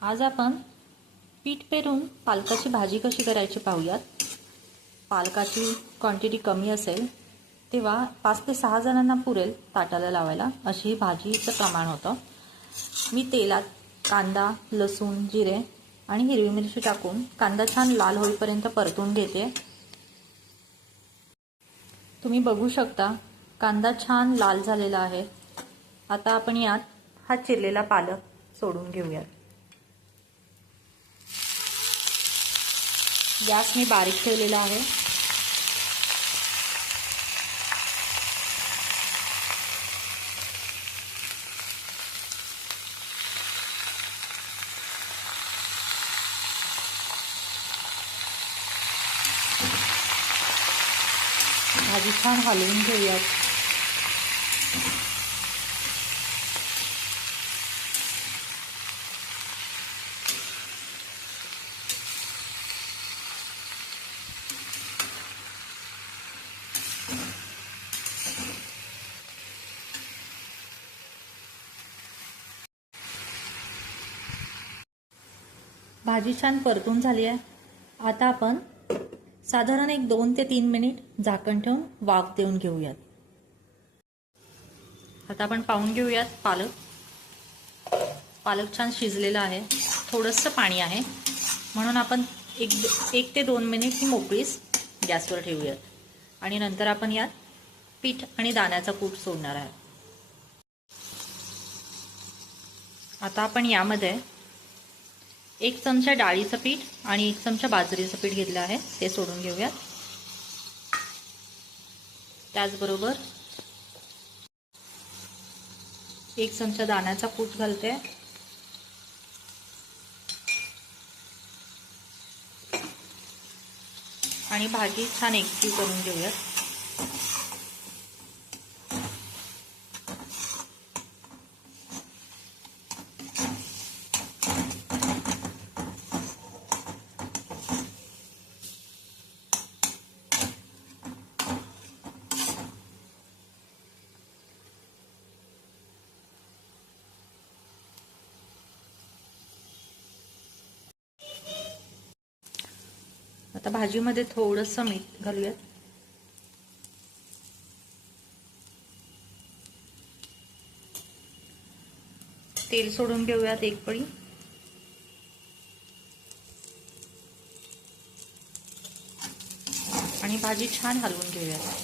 आज आपण पीठ पेरून पालकाची भाजी कशी करायची पाहूयात। पालकाची क्वांटिटी कमी असेल तेव्हा 5 ते 6 जणांना पुरेल ताटाला लावायला, अशी ही भाजीचं प्रमाण होतं। मी तेलात कांदा, लसूण, जिरे आणि हिरवी मिरची टाकून कांदा छान लाल होईपर्यंत परतून घेते। तुम्ही बघू शकता कांदा छान लाल झालेला आहे। आता आपण यात हा चिरलेला पालक सोडून घेऊयात। गॅस मी बारीक ठेवलेला आहे। भाजी छान हलवून घेऊयात। भाजी छान परतून झाली आहे। आता आपण साधारण 2 ते 3 मिनिट झाकण ठेवून वाफ देऊन घेऊयात। आता आपण पाहून घेऊयात पालक छान शिजलेला आहे। थोडंसं पाणी आहे म्हणून आपण 1 ते 2 मिनिट ही मोकळीच गॅसवर ठेवूयात आणि नंतर आपण यात पीठ आणि दाण्याचा कूट सोडणार आहे। आता आपण यामध्ये 1 चमचा डाळीचं पीठ आणि 1 चमचा बाजरीचं पीठ घेतलं आहे, ते सोडून घेऊयात। त्याचबरोबर 1 चमचा दाण्याचा कूट घालते आणि भाजी छान एकजीव करून घेऊयात। आता भाजीमध्ये थोडंसं मीठ घालूयात। तेल सोडून घेऊयात 1 पळी आणि भाजी छान हलवून घेऊयात।